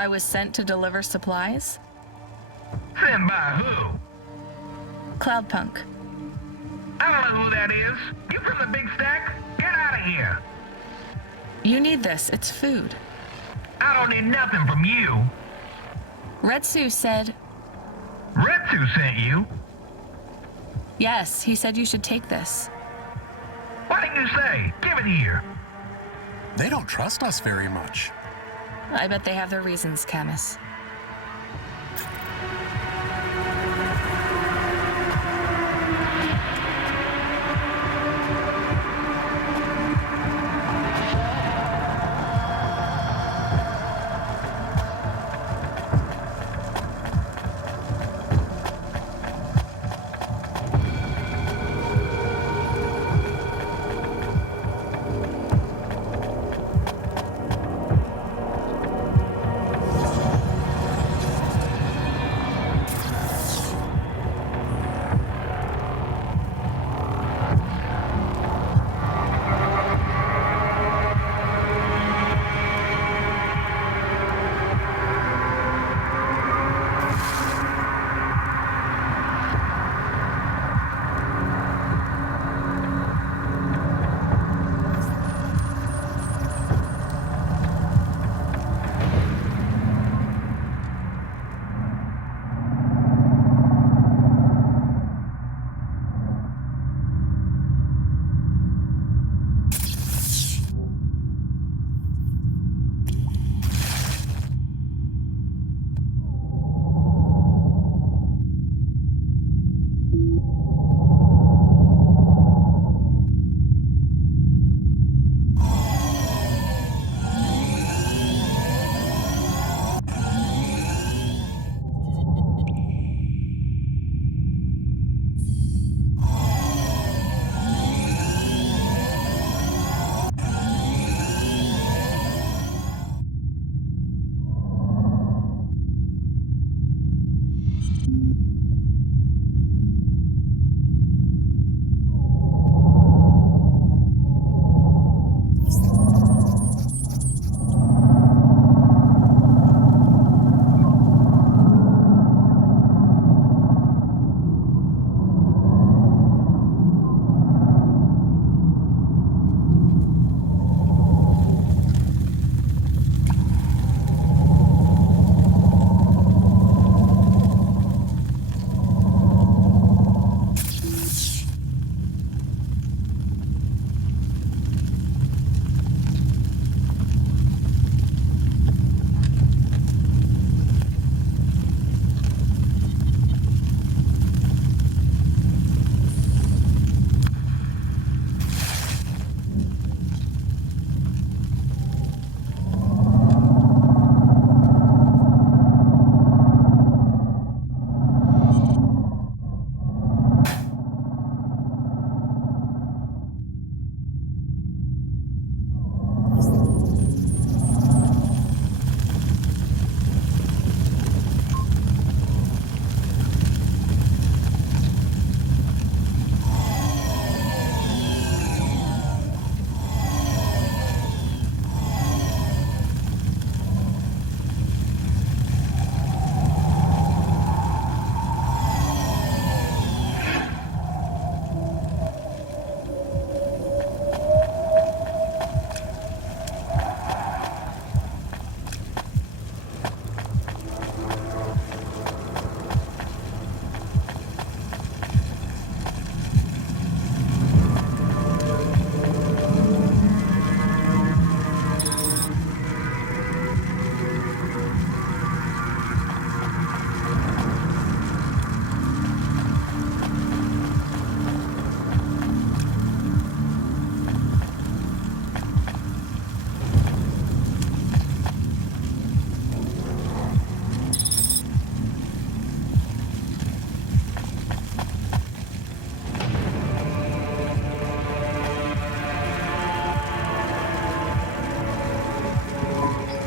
I was sent to deliver supplies? Sent by who? Cloudpunk. I don't know who that is. You from the big stack? Get out of here. You need this. It's food. I don't need nothing from you. Retsu said... Retsu sent you? Yes, he said you should take this. What did you say? Give it here. They don't trust us very much. I bet they have their reasons, Camus.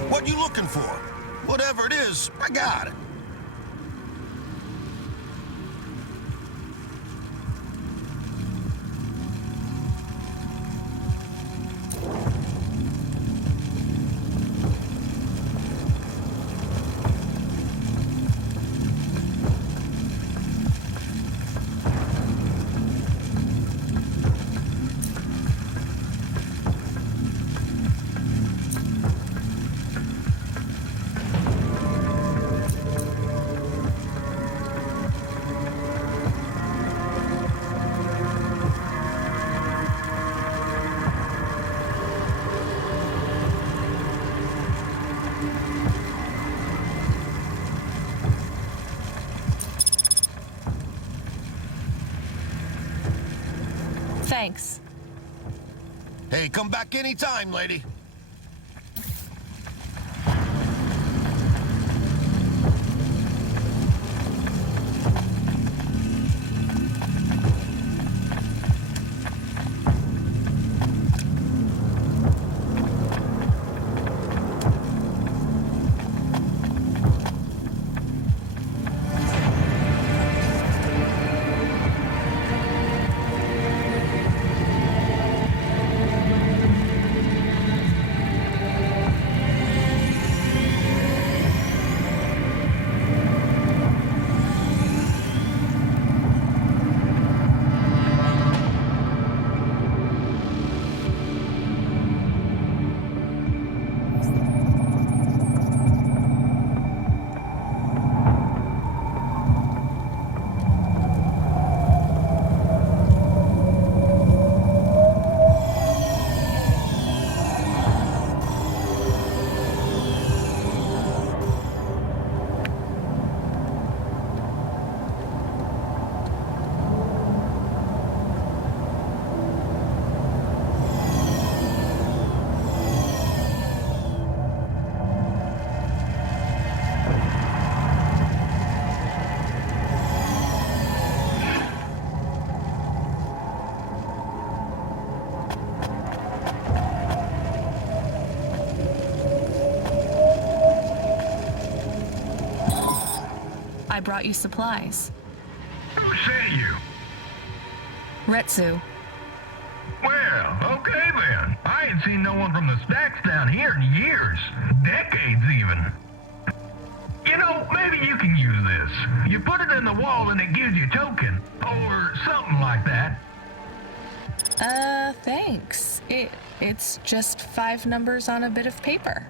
What you looking for? Whatever it is, I got it. Thanks. Hey, come back anytime, lady. I brought you supplies. Who sent you? Retsu. Well, okay then. I ain't seen no one from the stacks down here in years. Decades even. You know, maybe you can use this. You put it in the wall and it gives you a token. Or something like that. Thanks. It's just 5 numbers on a bit of paper.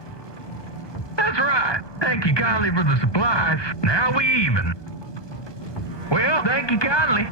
That's right. Thank you kindly for the supplies. Now we even. Well, thank you kindly.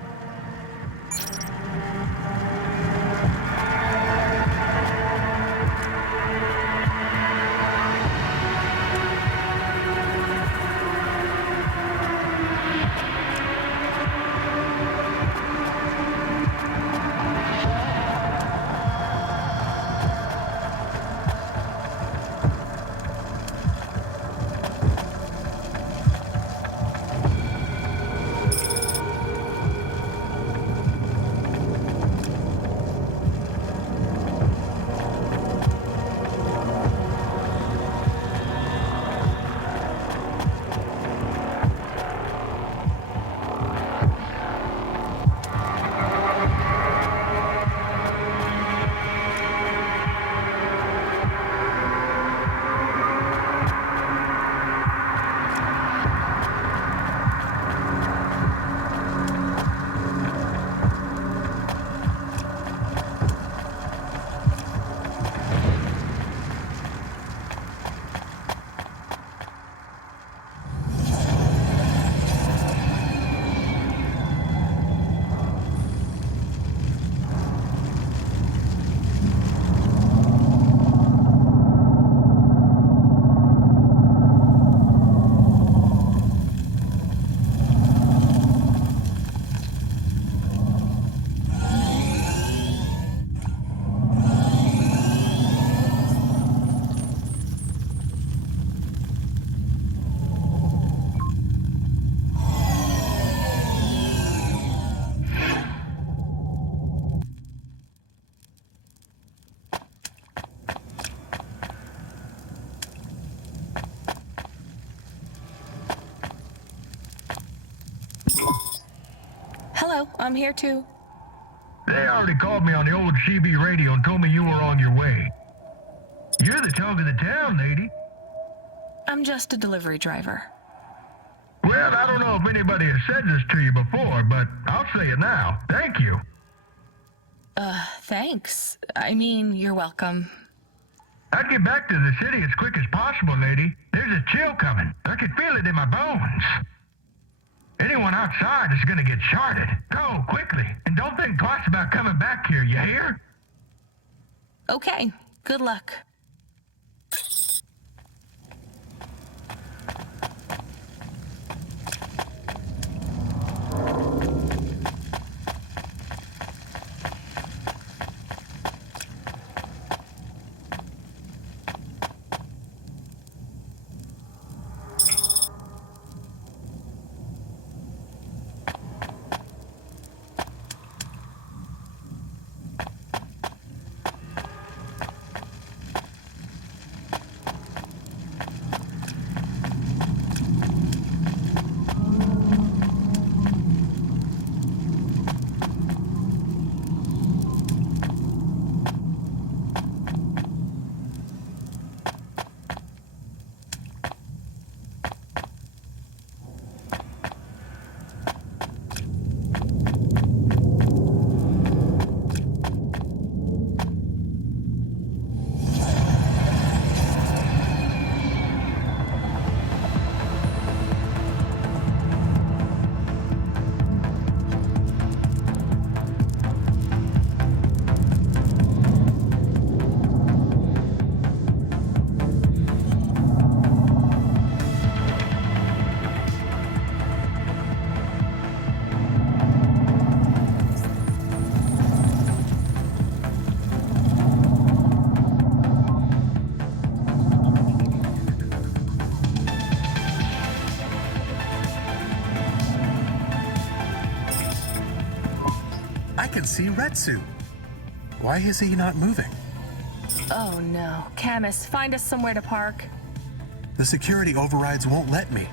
Hello, I'm here too. They already called me on the old CB radio and told me you were on your way. You're the talk of the town, lady. I'm just a delivery driver. Well, I don't know if anybody has said this to you before, but I'll say it now. Thank you. Thanks. I mean, you're welcome. I'd get back to the city as quick as possible, lady. There's a chill coming. I can feel it in my bones. Anyone outside is gonna get sharded. Go, quickly. And don't think twice about coming back here, you hear? Okay, good luck. can see Retsu. Why is he not moving? Oh no. Camus, find us somewhere to park. The security overrides won't let me.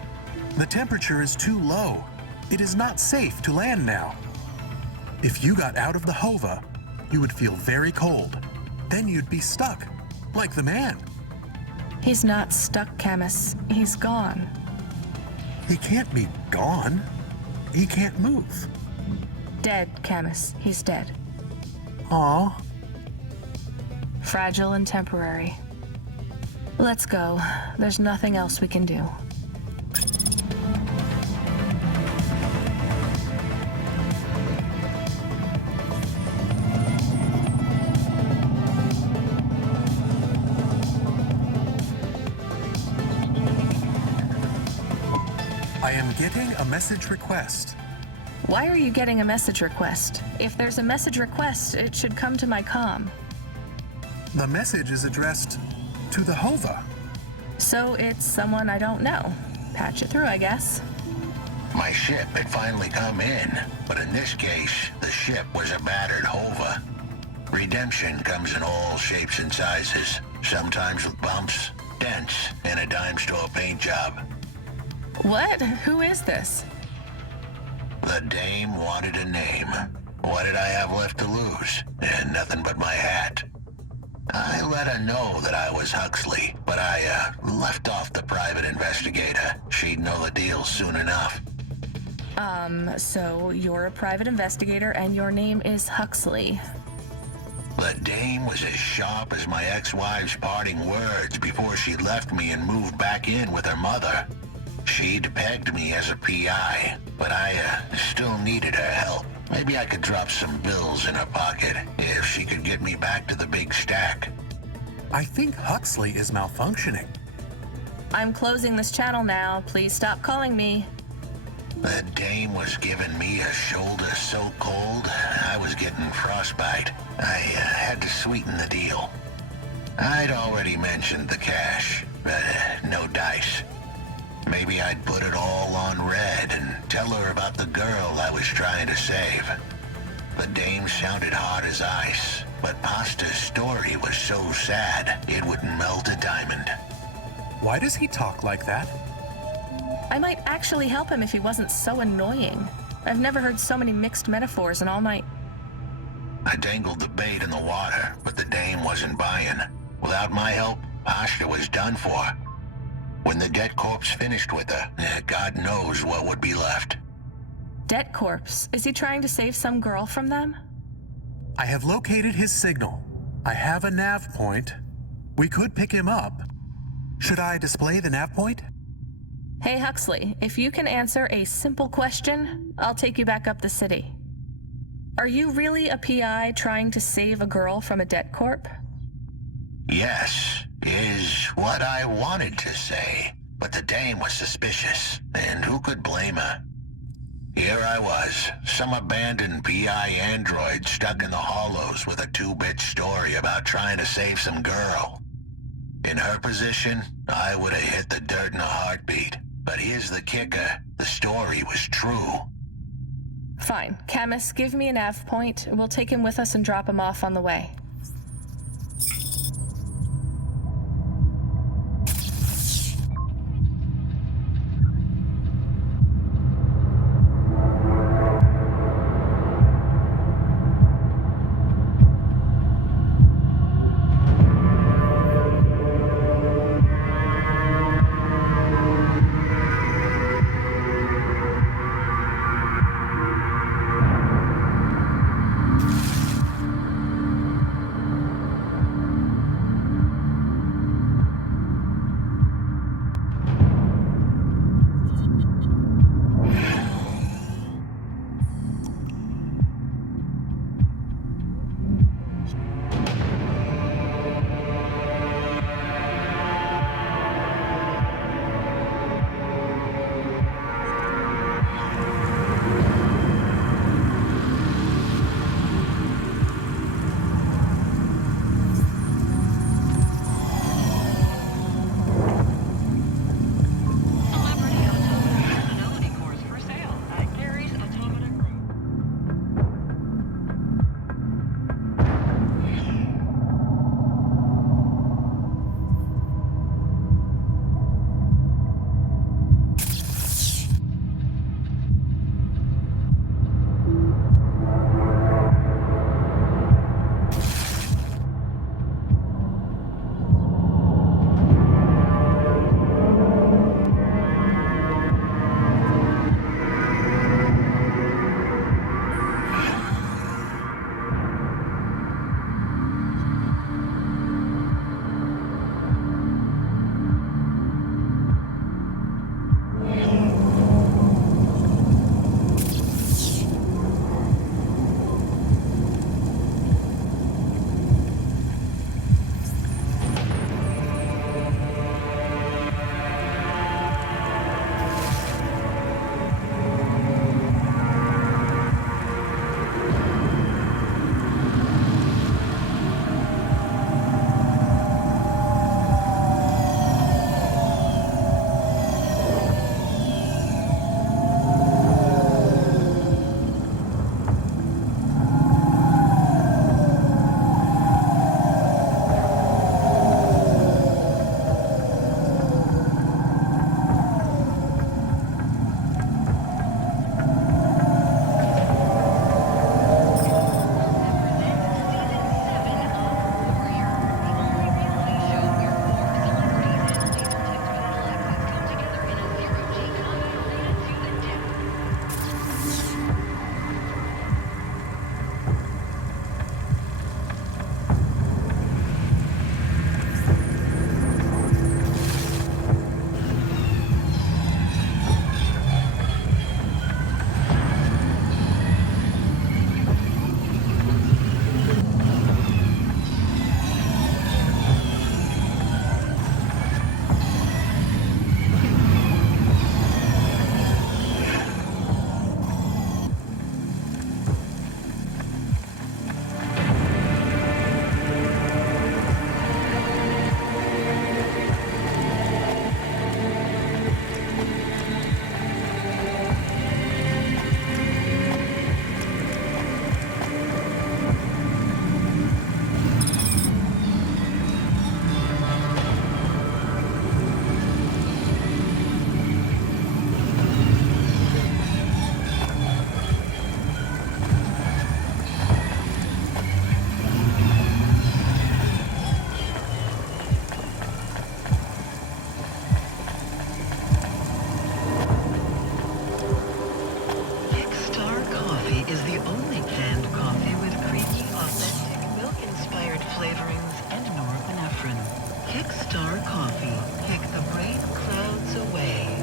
The temperature is too low. It is not safe to land now. If you got out of the Hova, you would feel very cold. Then you'd be stuck, like the man. He's not stuck, Camus. He's gone. He can't be gone. He can't move. Dead, Camus. He's dead. Aw. Fragile and temporary. Let's go. There's nothing else we can do. I am getting a message request. Why are you getting a message request? If there's a message request, it should come to my comm. The message is addressed to the Hova. So it's someone I don't know. Patch it through, I guess. My ship had finally come in, but in this case, the ship was a battered Hova. Redemption comes in all shapes and sizes, sometimes with bumps, dents, and a dime store paint job. What? Who is this? The dame wanted a name. What did I have left to lose? And nothing but my hat. I let her know that I was Huxley, but I left off the private investigator. She'd know the deal soon enough. So you're a private investigator and your name is Huxley. The dame was as sharp as my ex-wife's parting words before she left me and moved back in with her mother. She'd pegged me as a PI, but I still needed her help. Maybe I could drop some bills in her pocket if she could get me back to the big stack. I think Huxley is malfunctioning. I'm closing this channel now. Please stop calling me. The dame was giving me a shoulder so cold, I was getting frostbite. I had to sweeten the deal. I'd already mentioned the cash, but no dice. Maybe I'd put it all on red and tell her about the girl I was trying to save. The dame sounded hard as ice, but Pasta's story was so sad it would melt a diamond. Why does he talk like that? I might actually help him if he wasn't so annoying. I've never heard so many mixed metaphors in all my... I dangled the bait in the water, but the dame wasn't buying. Without my help, Pasta was done for. When the dead corpse finished with her, God knows what would be left. Debt corpse? Is he trying to save some girl from them? I have located his signal. I have a nav point. We could pick him up. Should I display the nav point? Hey Huxley, if you can answer a simple question, I'll take you back up the city. Are you really a PI trying to save a girl from a debt corp? Yes, is what I wanted to say, but the dame was suspicious, and who could blame her? Here I was, some abandoned PI android stuck in the hollows with a 2-bit story about trying to save some girl. In her position, I would have hit the dirt in a heartbeat, but here's the kicker, the story was true. Fine. Camus, give me a nav point. We'll take him with us and drop him off on the way. Kickstar Coffee. Kick the bright clouds away.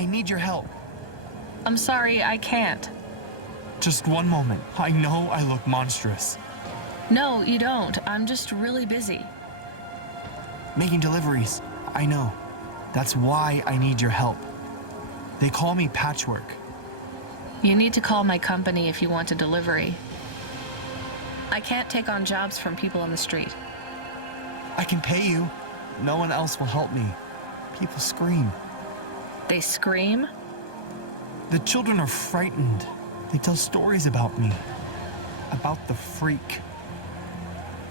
I need your help. I'm sorry, I can't. Just one moment. I know I look monstrous. No, you don't. I'm just really busy. Making deliveries. I know. That's why I need your help. They call me Patchwork. You need to call my company if you want a delivery. I can't take on jobs from people on the street. I can pay you. No one else will help me. People scream. They scream? The children are frightened. They tell stories about me. About the freak.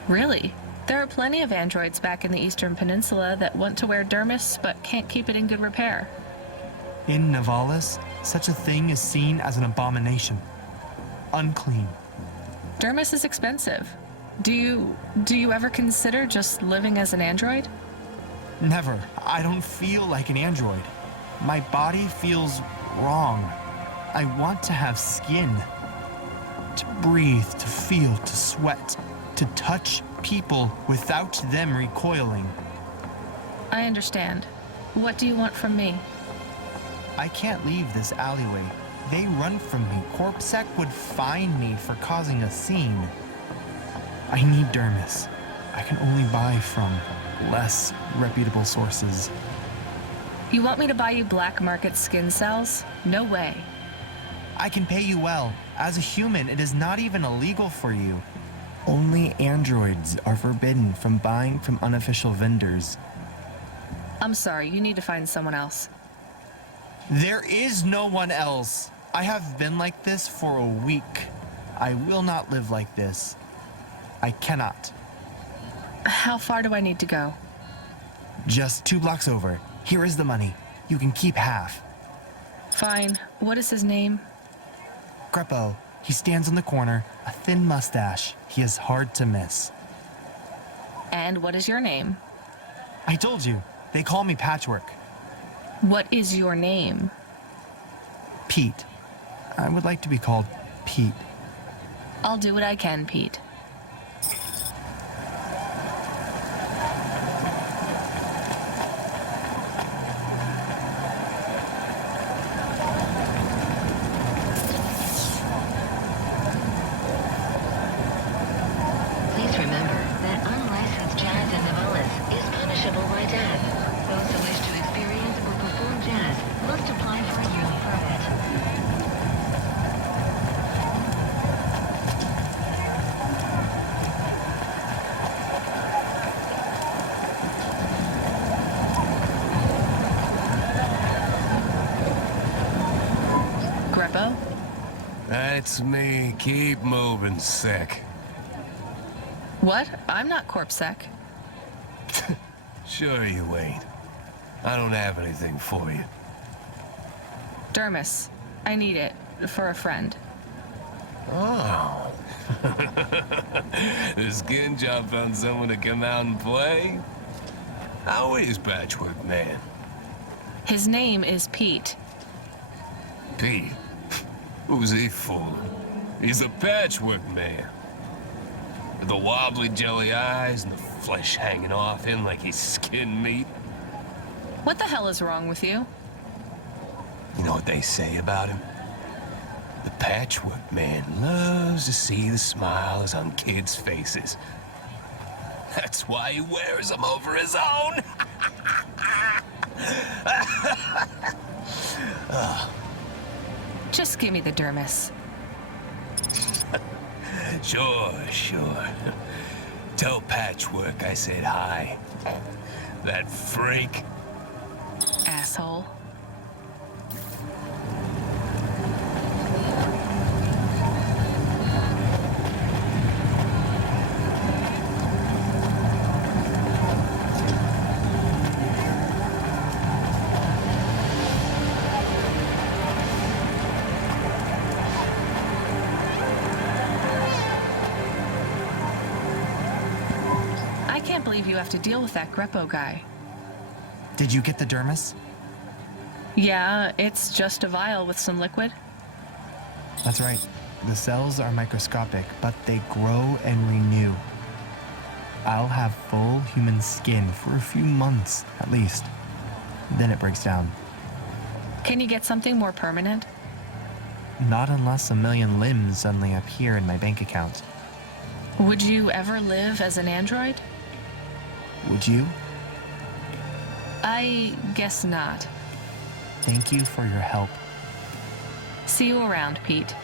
Really? There are plenty of androids back in the Eastern Peninsula that want to wear dermis but can't keep it in good repair. In Navalis, such a thing is seen as an abomination. Unclean. Dermis is expensive. Do you ever consider just living as an android? Never. I don't feel like an android. My body feels wrong. I want to have skin. To breathe, to feel, to sweat, to touch people without them recoiling. I understand. What do you want from me? I can't leave this alleyway. They run from me. Corpsec would fine me for causing a scene. I need dermis. I can only buy from less reputable sources. You want me to buy you black market skin cells? No way. I can pay you well. As a human, it is not even illegal for you. Only androids are forbidden from buying from unofficial vendors. I'm sorry, you need to find someone else. There is no one else. I have been like this for a week. I will not live like this. I cannot. How far do I need to go? Just 2 blocks over. Here is the money. You can keep half. Fine. What is his name? Greppo. He stands on the corner, a thin mustache. He is hard to miss. And what is your name? I told you. They call me Patchwork. What is your name? Pete. I would like to be called Pete. I'll do what I can, Pete. Please remember that unlicensed jazz in Navalis is punishable by death. Those who wish to experience or perform jazz must apply for a yearly permit. Greppo? That's me. Keep moving, sick. What? I'm not Corpsec. Sure you ain't. I don't have anything for you. Dermis. I need it. For a friend. Oh. The skin job found someone to come out and play? How is Patchwork Man? His name is Pete. Pete? Who's he fooling? He's a Patchwork Man. With the wobbly jelly eyes and the flesh hanging off him like he's skin meat. What the hell is wrong with you? You know what they say about him? The Patchwork Man loves to see the smiles on kids' faces. That's why he wears them over his own. Just give me the dermis. Sure. Tell Patchwork I said hi. That freak. Asshole. I can't believe you have to deal with that Greppo guy. Did you get the dermis? Yeah, it's just a vial with some liquid. That's right. The cells are microscopic, but they grow and renew. I'll have full human skin for a few months, at least. Then it breaks down. Can you get something more permanent? Not unless a million limbs suddenly appear in my bank account. Would you ever live as an android? Would you? I guess not. Thank you for your help. See you around, Pete.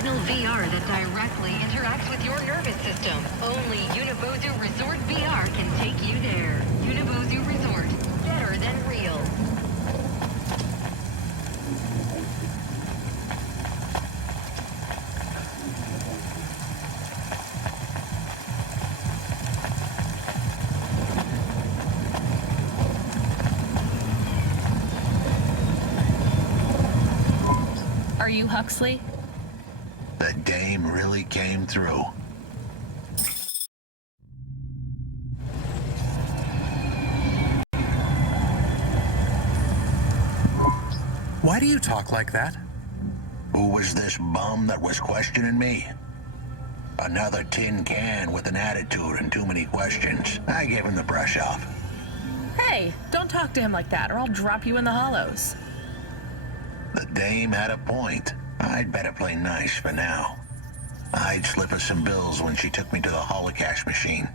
retinal VR that directly interacts with your nervous system. Only Unibozu Resort VR can take you there. Unibozu Resort. Better than real. Are you Huxley? The dame really came through. Why do you talk like that? Who was this bum that was questioning me? Another tin can with an attitude and too many questions. I gave him the brush off. Hey, don't talk to him like that or I'll drop you in the hollows. The dame had a point. I'd better play nice for now. I'd slip her some bills when she took me to the holocaust machine.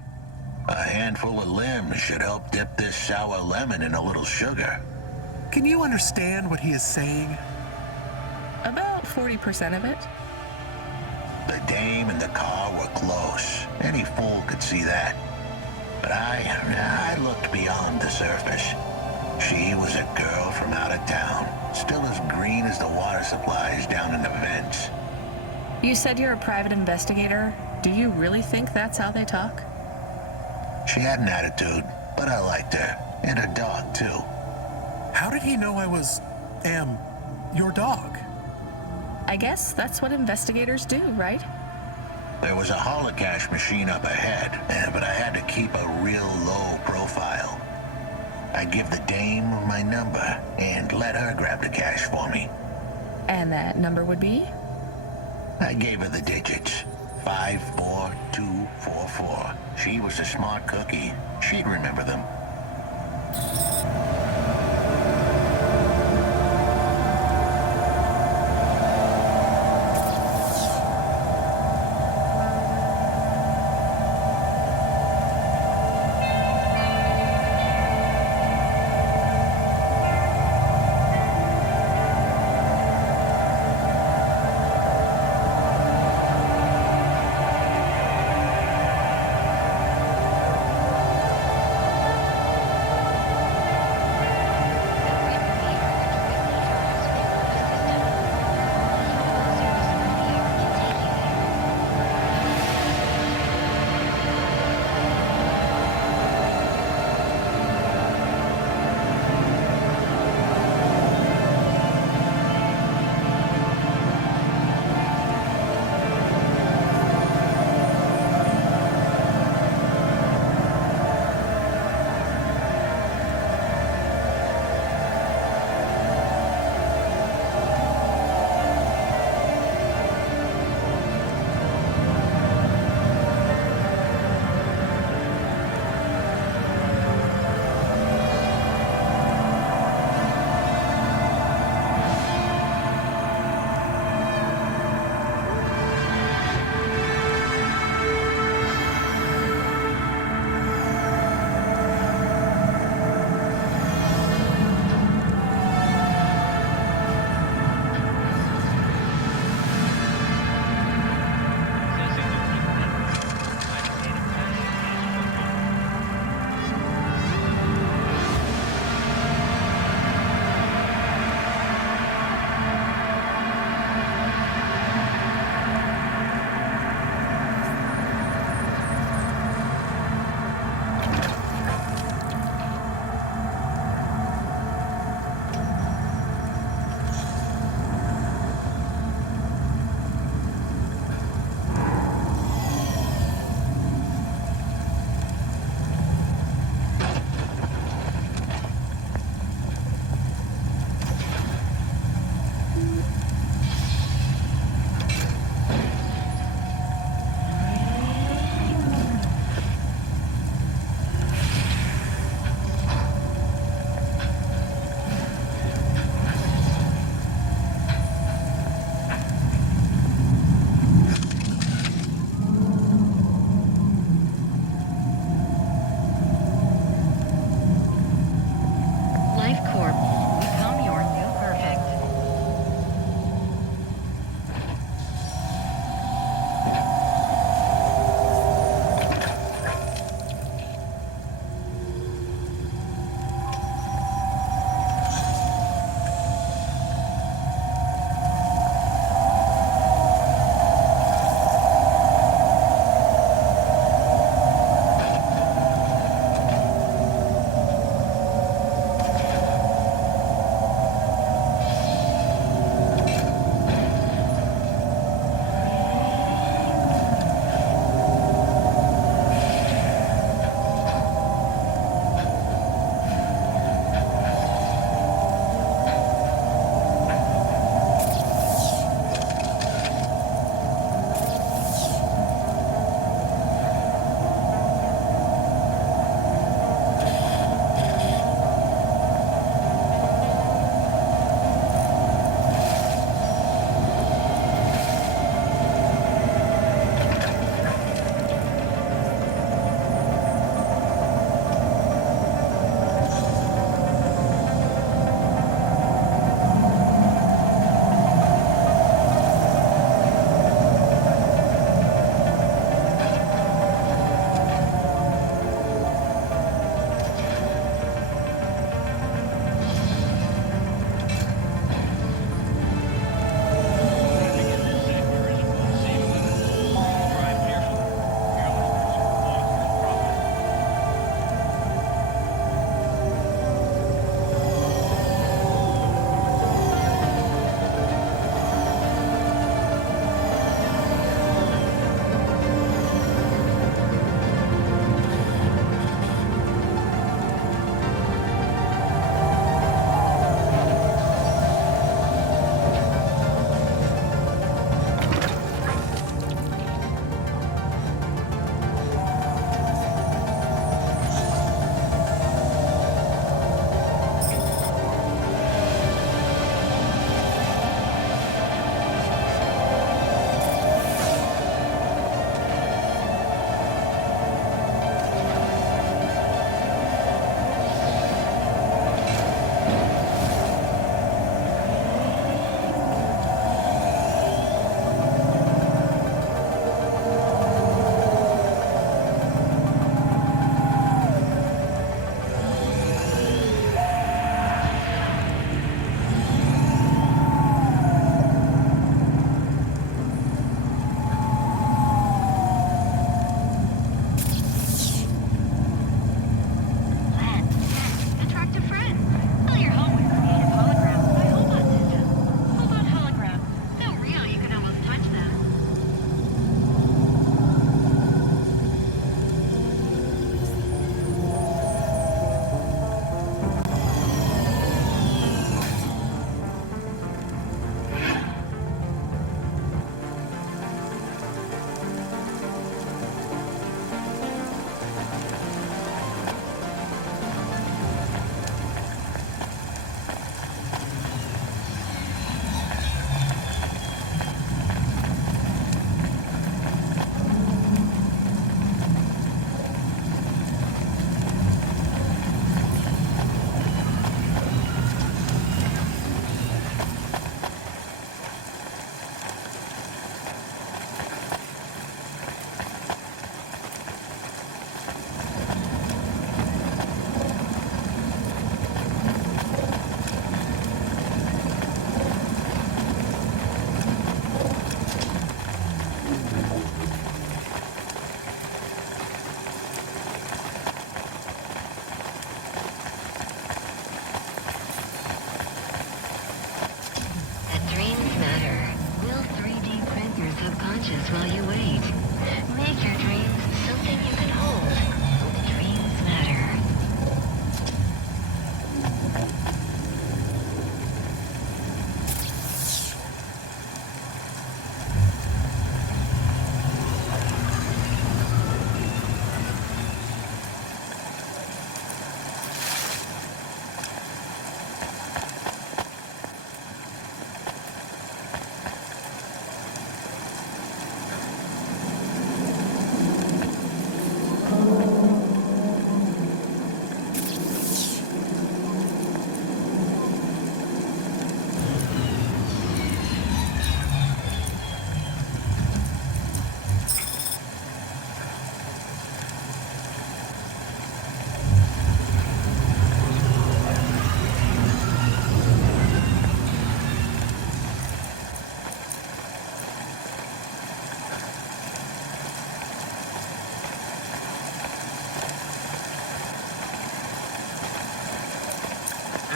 A handful of limbs should help dip this sour lemon in a little sugar. Can you understand what he is saying? About 40% of it. The dame and the car were close. Any fool could see that. But I looked beyond the surface. She was a girl from out of town, still as green as the water supplies down in the vents. You said you're a private investigator. Do you really think that's how they talk? She had an attitude, but I liked her. And her dog, too. How did he know I was, your dog? I guess that's what investigators do, right? There was a holocaust machine up ahead, but I had to keep a real low profile. I give the dame my number and let her grab the cash for me. And that number would be? I gave her the digits. 54244. She was a smart cookie. She'd remember them.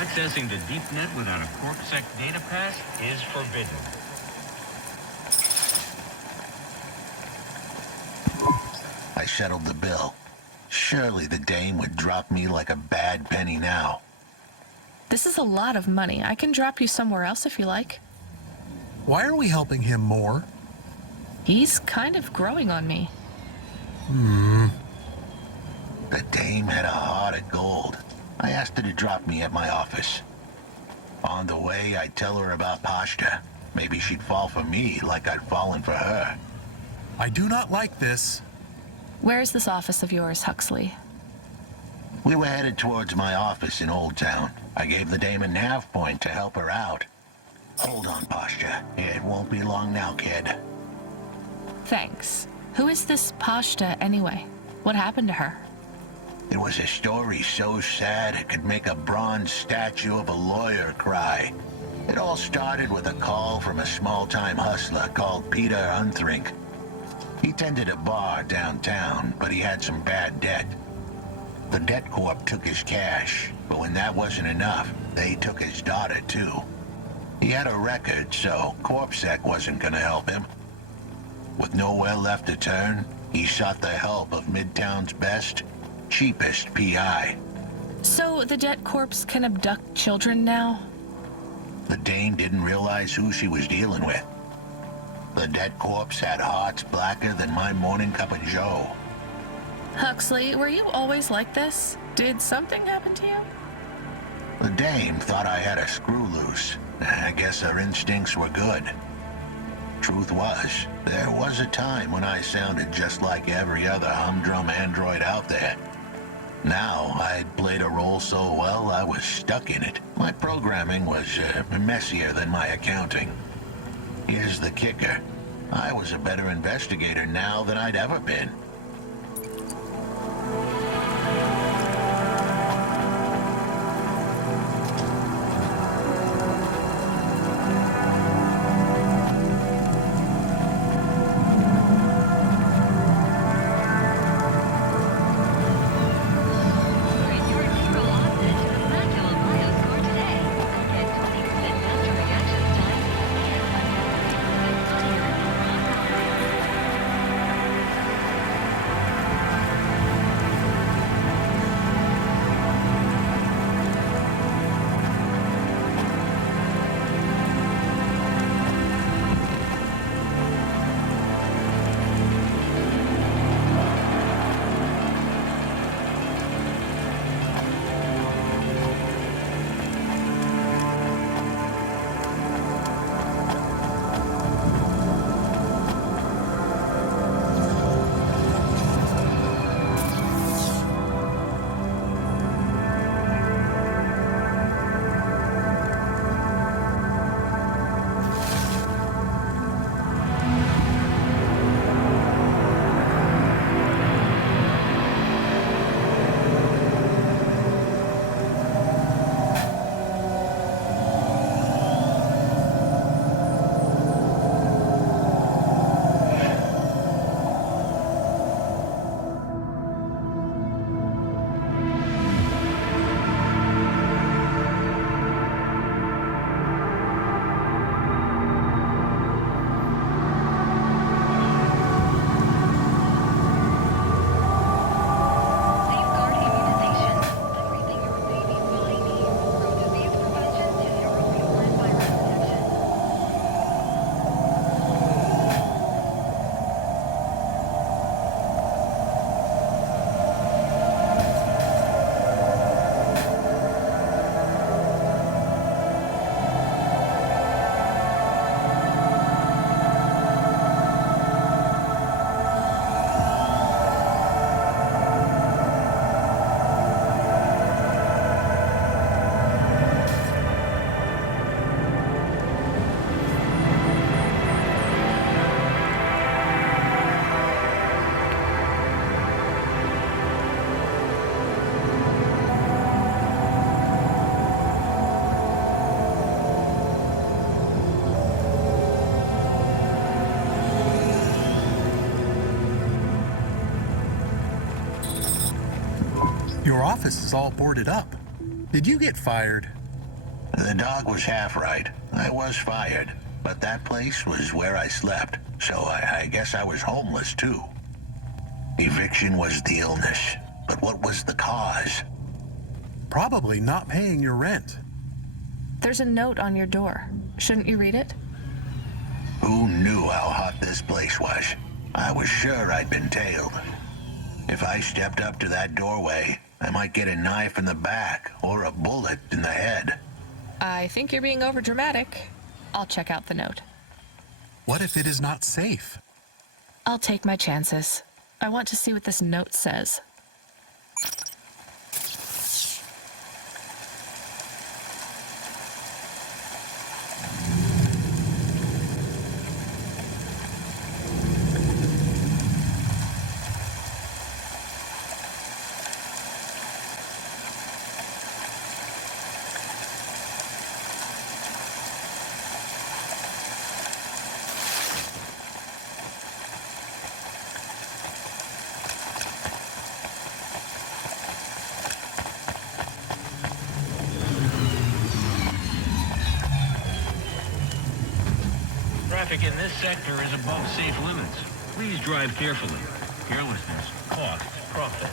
Accessing the deep net without a CorpSec data pass is forbidden. I settled the bill. Surely the dame would drop me like a bad penny now. This is a lot of money. I can drop you somewhere else if you like. Why are we helping him more? He's kind of growing on me. The dame had a heart of gold. I asked her to drop me at my office. On the way, I'd tell her about Pashta. Maybe she'd fall for me like I'd fallen for her. I do not like this. Where is this office of yours, Huxley? We were headed towards my office in Old Town. I gave the dame a nav point to help her out. Hold on, Pashta. It won't be long now, kid. Thanks. Who is this Pashta anyway? What happened to her? It was a story so sad it could make a bronze statue of a lawyer cry. It all started with a call from a small-time hustler called Peter Unthrink. He tended a bar downtown, but he had some bad debt. The debt corp took his cash, but when that wasn't enough, they took his daughter too. He had a record, so CorpSec wasn't gonna help him. With nowhere left to turn, he sought the help of Midtown's best, cheapest PI. So the debt corps can abduct children now? The dame didn't realize who she was dealing with. The debt corps had hearts blacker than my morning cup of joe. Huxley, were you always like this? Did something happen to you? The dame thought I had a screw loose. I guess her instincts were good. Truth was, there was a time when I sounded just like every other humdrum android out there. Now, I'd played a role so well, I was stuck in it. My programming was messier than my accounting. Here's the kicker. I was a better investigator now than I'd ever been. Your office is all boarded up. Did you get fired? The dog was half right. I was fired, but that place was where I slept, so I guess I was homeless too. Eviction was the illness, but what was the cause? Probably not paying your rent. There's a note on your door. Shouldn't you read it? Who knew how hot this place was? I was sure I'd been tailed. If I stepped up to that doorway, I might get a knife in the back or a bullet in the head. I think you're being overdramatic. I'll check out the note. What if it is not safe? I'll take my chances. I want to see what this note says. Traffic in this sector is above safe limits. Please drive carefully. Carelessness costs profit.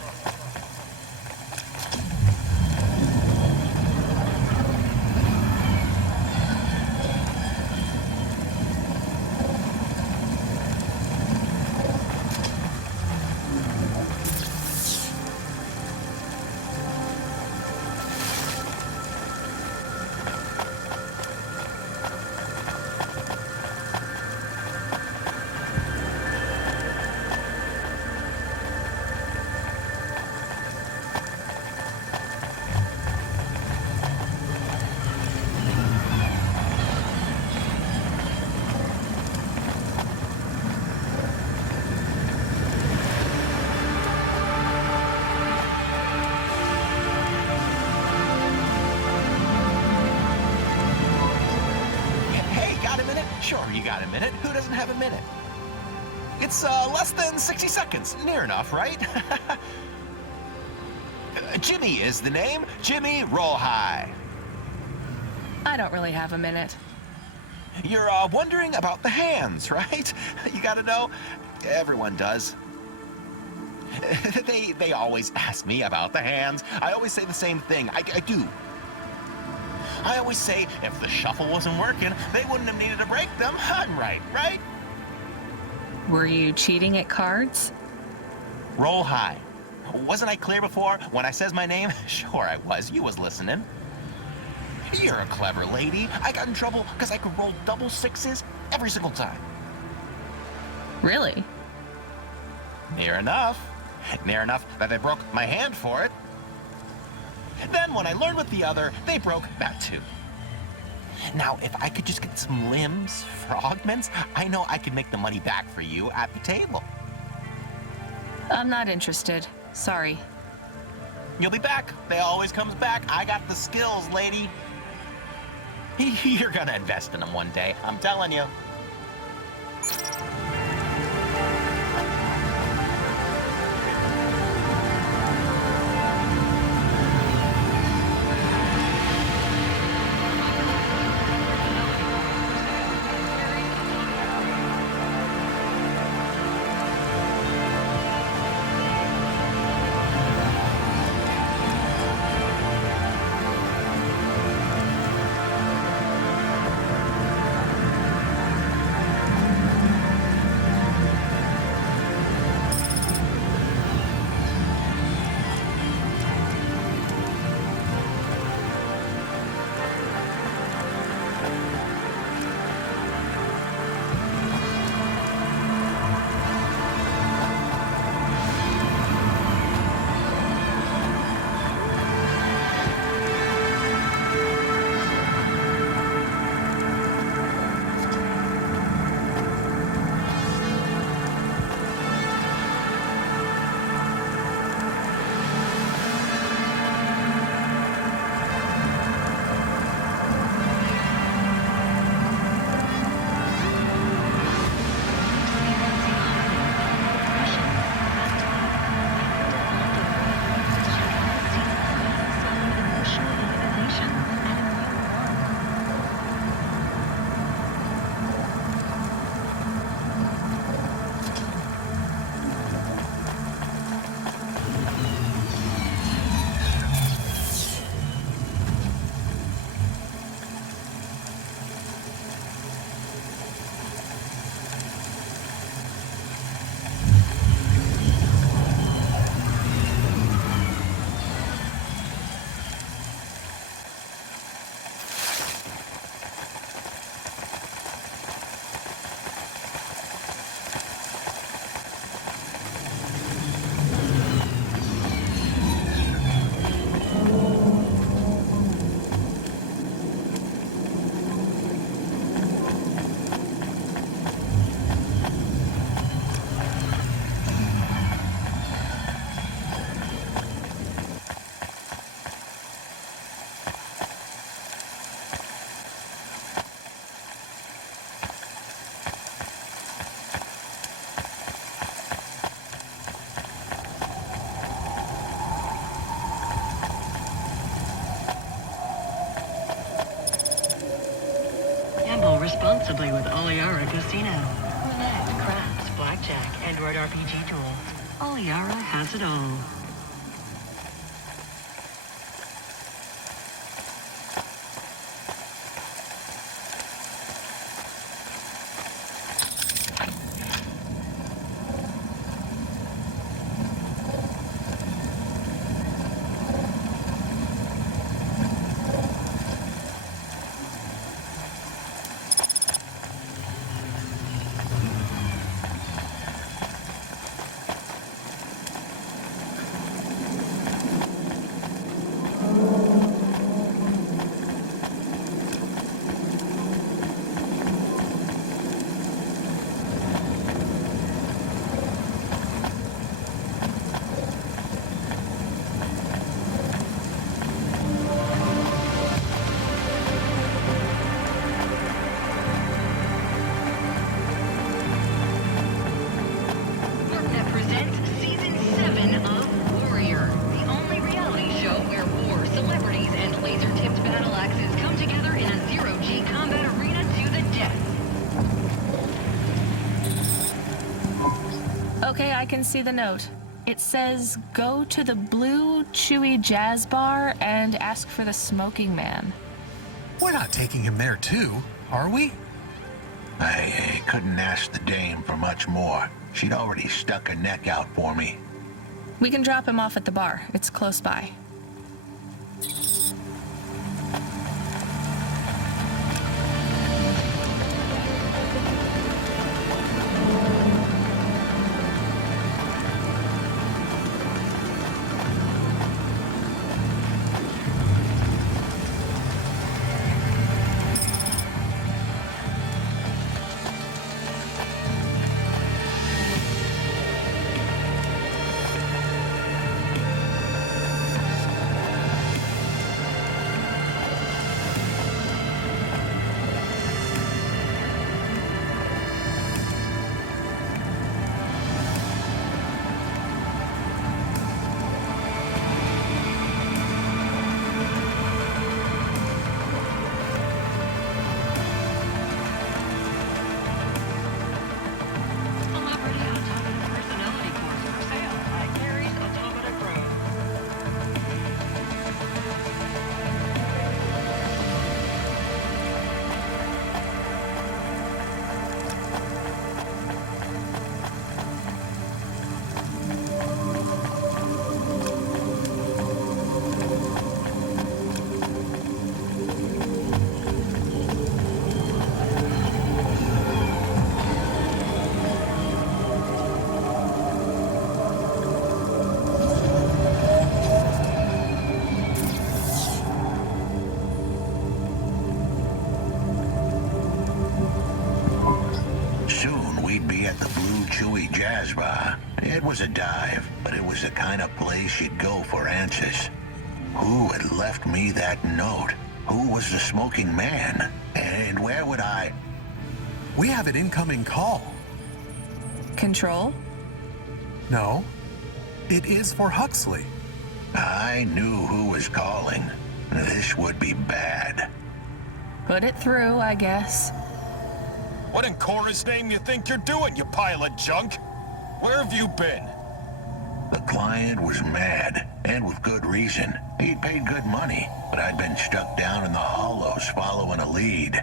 Sure, you got a minute. Who doesn't have a minute? It's less than 60 seconds. Near enough, right? Jimmy is the name. Jimmy, roll high. I don't really have a minute. You're wondering about the hands, right? You gotta know. Everyone does. They always ask me about the hands. I always say the same thing. I do. I always say, if the shuffle wasn't working, they wouldn't have needed to break them. I'm right, right? Were you cheating at cards? Roll high. Wasn't I clear before when I says my name? Sure I was. You was listening. You're a clever lady. I got in trouble because I could roll double sixes every single time. Really? Near enough. Near enough that they broke my hand for it. Then when I learned with the other, they broke that too. Now, if I could just get some limbs for augments, I know I could make the money back for you at the table. I'm not interested. Sorry. You'll be back. They always comes back. I got the skills, lady. You're gonna invest in them one day, I'm telling you. responsibly with Oliara Casino. Connect, craps, blackjack, Android RPG tools. Oliara has it all. Okay, I can see the note. It says, go to the Blue Chewy Jazz Bar and ask for the smoking man. We're not taking him there too, are we? I couldn't ask the dame for much more. She'd already stuck her neck out for me. We can drop him off at the bar. It's close by. It was a dive, but it was the kind of place you'd go for answers. Who had left me that note? Who was the smoking man? And where would I... We have an incoming call. Control? No. It is for Huxley. I knew who was calling. This would be bad. Put it through, I guess. What in Cora's name you think you're doing, you pile of junk? Where have you been? The client was mad, and with good reason. He'd paid good money, but I'd been struck down in the hollows following a lead.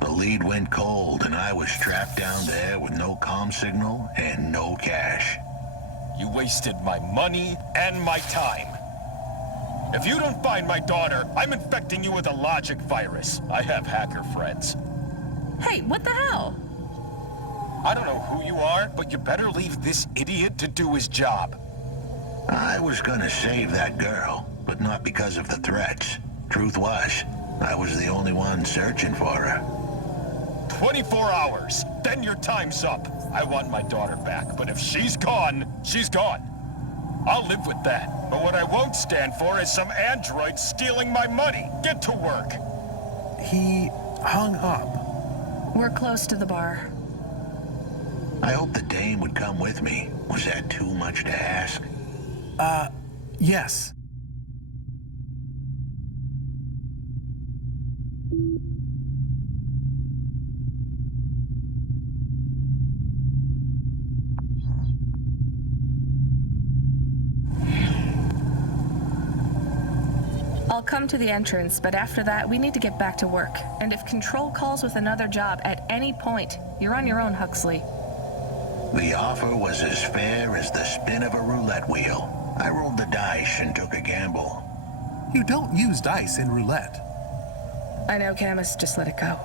The lead went cold, and I was trapped down there with no comm signal and no cash. You wasted my money and my time. If you don't find my daughter, I'm infecting you with a logic virus. I have hacker friends. Hey, what the hell? I don't know who you are, but you better leave this idiot to do his job. I was gonna save that girl, but not because of the threats. Truth was, I was the only one searching for her. 24 hours, then your time's up. I want my daughter back, but if she's gone, she's gone. I'll live with that, but what I won't stand for is some android stealing my money. Get to work. He hung up. We're close to the bar. I hope the dame would come with me. Was that too much to ask? Yes. come to the entrance, but after that, we need to get back to work. And if Control calls with another job at any point, you're on your own, Huxley. The offer was as fair as the spin of a roulette wheel. I rolled the dice and took a gamble. You don't use dice in roulette. I know, Camus, just let it go.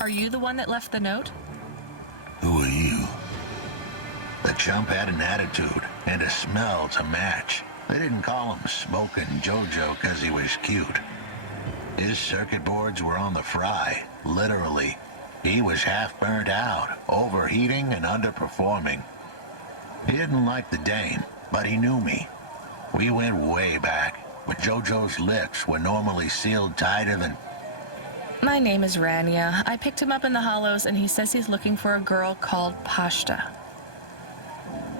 Are you the one that left the note? Who are you? The chump had an attitude and a smell to match. They didn't call him Smokin' Jojo because he was cute. His circuit boards were on the fry, literally. He was half burnt out, overheating and underperforming. He didn't like the dame, but he knew me. We went way back, but Jojo's lips were normally sealed tighter than... My name is Rania. I picked him up in the Hollows, and he says he's looking for a girl called Pashta.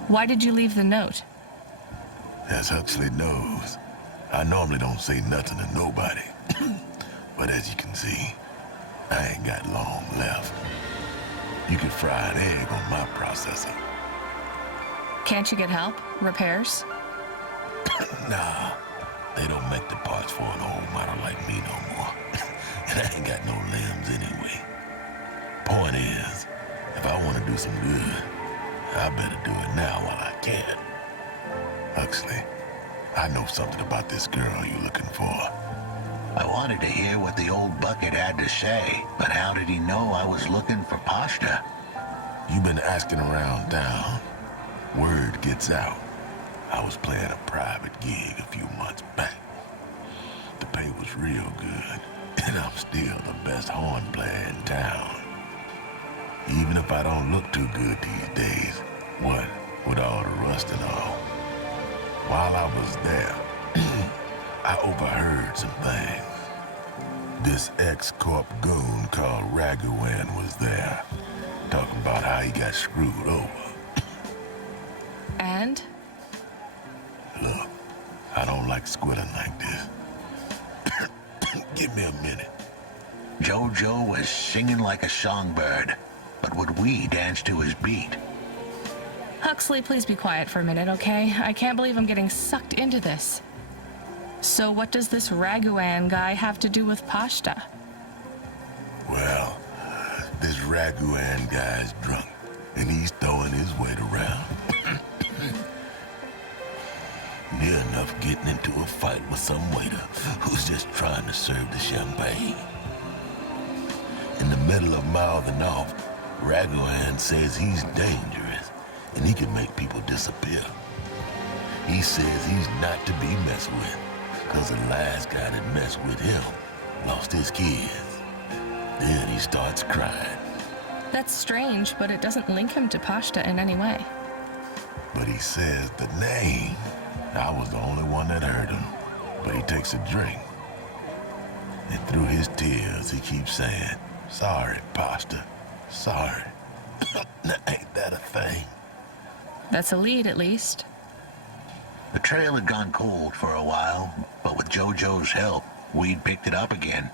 Why did you leave the note? As Huxley knows, I normally don't say nothing to nobody. But as you can see, I ain't got long left. You could fry an egg on my processor. Can't you get help? Repairs? Nah, they don't make the parts for an old model like me no more. And I ain't got no limbs anyway. Point is, if I want to do some good, I better do it now while I can. Huxley, I know something about this girl you're looking for. I wanted to hear what the old bucket had to say, but how did he know I was looking for Pashta? You've been asking around town. Word gets out. I was playing a private gig a few months back. The pay was real good, and I'm still the best horn player in town. Even if I don't look too good these days, what with all the rust and all. While I was there, I overheard some things. This ex-corp goon called Raguan was there, talking about how he got screwed over. And? Look, I don't like squilling like this. Give me a minute. Jojo was singing like a songbird, but would we dance to his beat? Huxley, please be quiet for a minute, okay? I can't believe I'm getting sucked into this. So what does this Raguan guy have to do with Pashta? Well, this Raguan guy's drunk, and he's throwing his weight around. Near enough getting into a fight with some waiter who's just trying to serve the champagne. In the middle of mouthing off, Raguan says he's dangerous, and he can make people disappear. He says he's not to be messed with, because the last guy that messed with him lost his kids. Then he starts crying. That's strange, but it doesn't link him to Pashta in any way. But he says the name. I was the only one that heard him, but he takes a drink. And through his tears, he keeps saying, "Sorry, Pasta, sorry." Now, ain't that a thing? That's a lead, at least. The trail had gone cold for a while, but with JoJo's help, we'd picked it up again.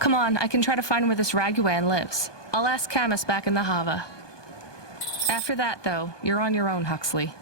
Come on, I can try to find where this Raguan lives. I'll ask Camus back in the Hava. After that, though, you're on your own, Huxley.